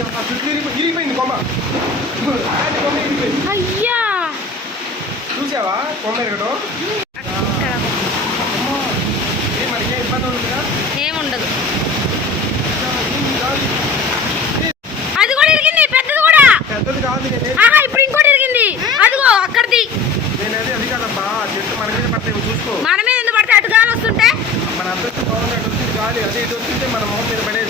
ఇరిగిపోయింది కొమ్మ. కొమ్మ ఇరిగిపోయింది. అయ్యా చూసావా కొమ్మ ఇరగడం? మనకి ఇబ్బంది ఉంటుందా? ఏముండదు. అది కూడా ఇరిగింది, పెద్దది కూడా. పెద్దది కాదు. ఇప్పుడు ఇంకోటి ఇరిగింది, అదిగో అక్కడిది. నేనేది అది కాదమ్మా, చెట్టు మన మీద పడతాయి చూసుకో. మన మీద ఎందుకు పడితే అటు గాలి వస్తుంటే మన అదృష్టం బాగుంది, అటు వచ్చింది గాలి, అదే ఇటు వస్తుంటే మన మొహం మీద పడేది.